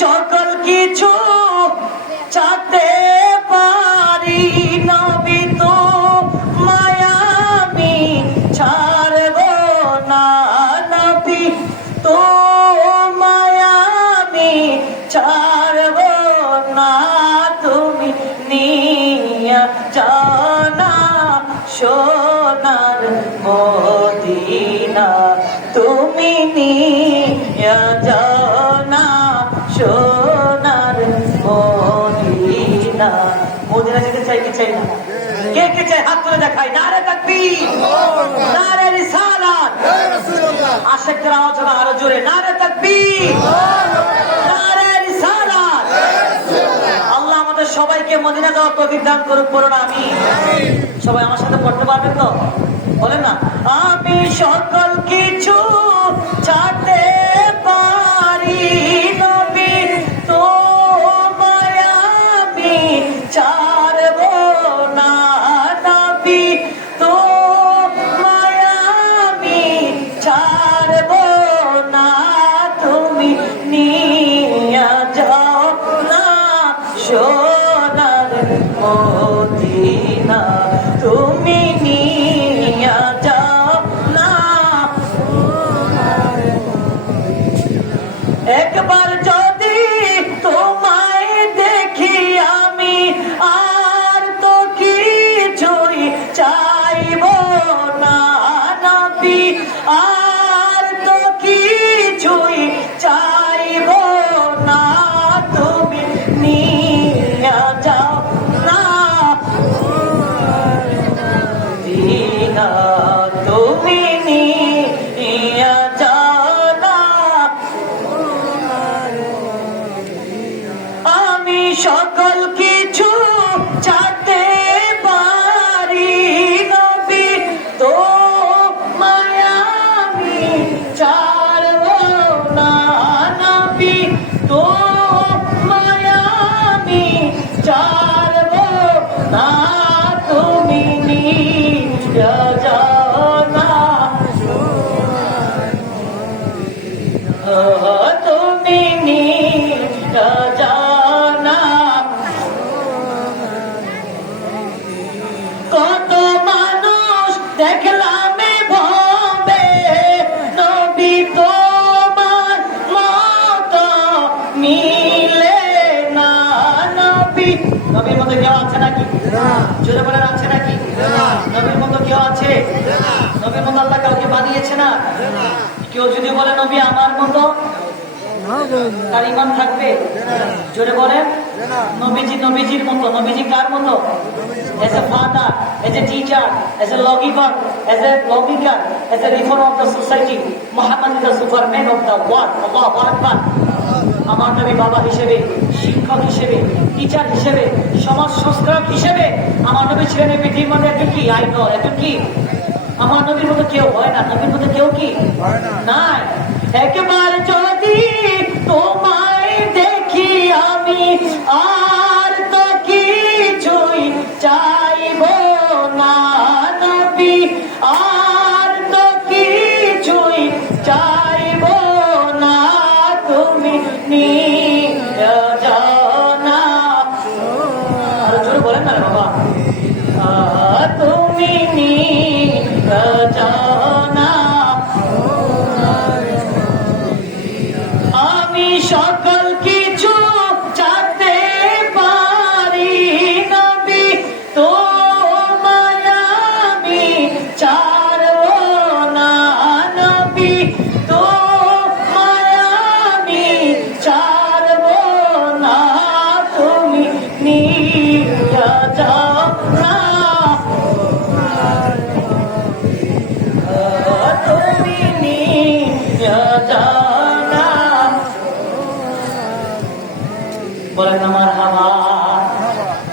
সকল কিছু চাতে পারি নবী তো মায়ামি ছাড়ব না নবী তো মায়ামি ছাড়ব না তুমি নিয়া জানা সোনার মদিনা তুমি নিয়া জানা সোনার মদিনা মদিনা যেতে চাই কি চাই না কে কে চাই হাত তুলে দেখাই নারে তাকবীর নারে রিসালাত আশিকদের আওয়াজ হবে আরো জোরে নারে তাকবীর নারে রিসালাত আল্লাহ আমাদের সবাইকে মদিনা যাওয়ার তৌফিক দান করুক বলুন আমিন সবাই আমার সাথে পড়তে পারবেন তো বলেন না আমি সকল কিছু ছাড়তে পারি নবী তো মায়ামি ছাড়ব না নবী তো মায়ামি ছাড়ব না তুমি নিয়া যাও না সোনার মদিনা তুমি নিয়া যাও না একবার যদি তোমায় দেখি আমি আর তো কিছুই চাইব না নবী আর তো কিছুই চাইব না তুমি নিয়া যাও না দিনা তুমি নিয়া যাও না আমি সকল কিছু চাইতে পারি নবী তো মায়ামি ছাড়ব না নবী তো মায়ামি ছাড়ব না তুমি নিয়া যাও না তুমি নিয়া যাও না কত মানুষ দেখলাম ভবে নবী তোমার মতো মিলে না নবী নবীর মতো কেউ আছে নাকি জোরে বলেন আছে নাকি নবীর মতো কেউ আছে নবীর মতো আল্লাহ কাউকে বানিয়েছে না কেউ যদি বলে নবী আমার মতো তার ইমান থাকবে জোরে বলেন নবীজির মতো নবীজি কার মতো as a father, as a teacher, as a lawgiver, as a lawmaker, as a reformer of the society, Muhammad is the superman of the world. Allahu Akbar. আমার নবী বাবা হিসেবে শিক্ষক হিসেবে টিচার হিসেবে সমাজ সংস্কারক হিসেবে আমার নবী ছিলেন এই পৃথিবীর মধ্যে একজন কি আইডল একজন কি আমার নবীর মতো কেউ হয় না নবীর মতো কেউ কি নাই একবার যদি তোমায় দেখি আমি আর তো কিছুই চাইব না নবী আর তো কিছুই চাইব না তুমি নিয়া যাও না আর জোরে বলেন না রে বাবা তুমি নিয়া যাও না আমি সকল কিছু চাইতে পারি নবী তো মায়ামি ছাড়ব না নবী তো মায়ামি ছাড়ব না তুমি নিয়া যাও না তুমি নিয়া যাও